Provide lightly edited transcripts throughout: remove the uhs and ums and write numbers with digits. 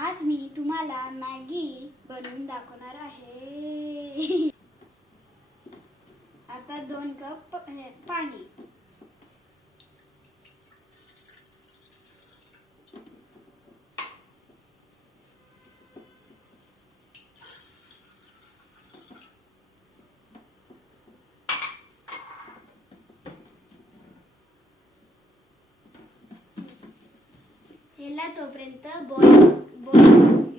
आज मी तुम्हाला मॅगी बनवून दाखवणार आहे. आता 2 कप पाणी, ह्याला तोपर्यंत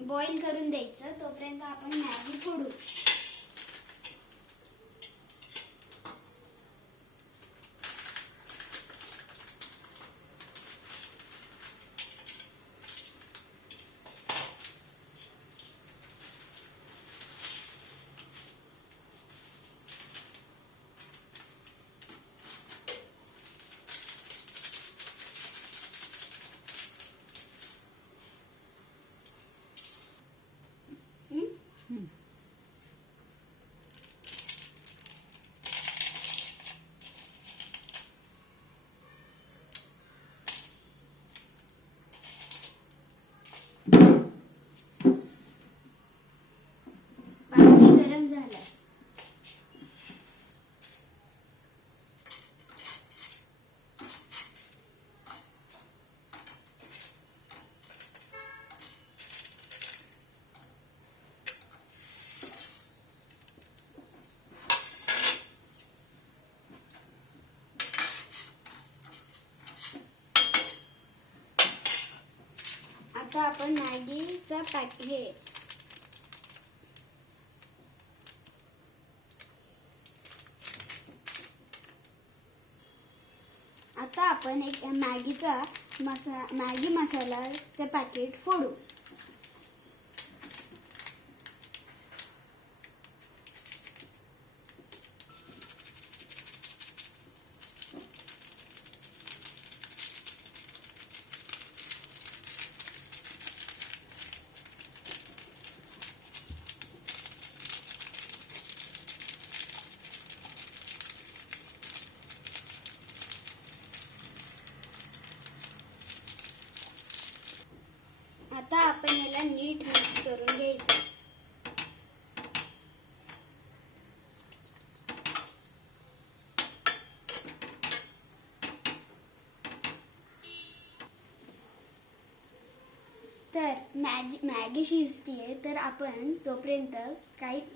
बॉईल करून द्यायचं. तोपर्यंत आपण मॅगी फोडू. पाणी गरम झालं. आता आपण मॅगीचा आता आपण एक मॅगी मसालाचं पॅकेट फोडू. आता आपण याला नीट मिक्स करून घ्यायचं. तर मॅगी शिजतीये, तर आपण तोपर्यंत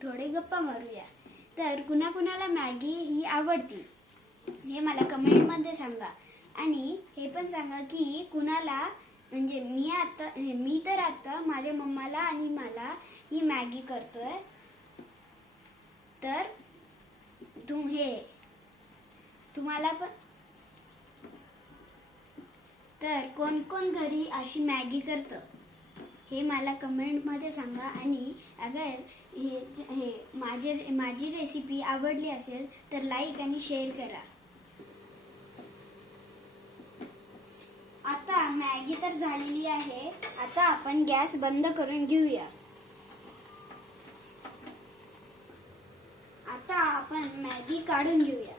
थोडे गप्पा मारूया. तर कुणाकुणाला मॅगी ही आवडती हे मला कमेंटमध्ये सांगा. आणि हे पण सांगा की कुणाला, म्हणजे मी तर आता माझ्या मम्माला आणि मला ही मॅगी करतोय. तर तुम्हाला पण, तर कोण कोण घरी अशी मॅगी करतं हे मला कमेंटमध्ये सांगा. आणि अगर माझी रेसिपी आवडली असेल तर लाईक आणि शेअर करा. आता मॅगी तर झालेली आहे. आता आपण गॅस बंद करून घेऊया. आता आपण मॅगी काढून घेऊया.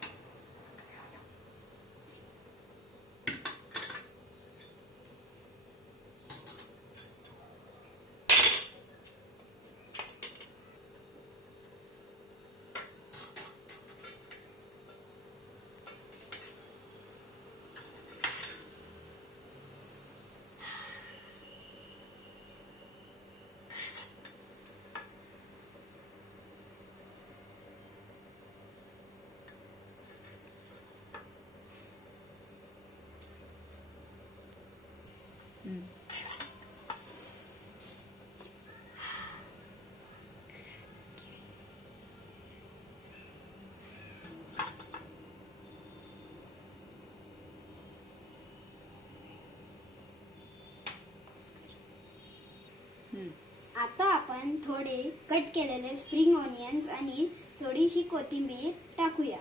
आता आपण थोडे कट केलेले स्प्रिंग ऑनियन्स आणि थोडीशी कोथिंबीर टाकूया.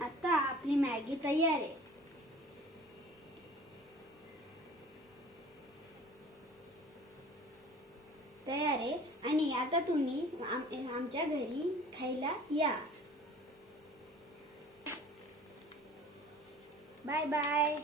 आता आपली मॅगी तयार आहे. तयार आहे आणि आता तुम्ही आमच्या घरी खायला या. Bye bye.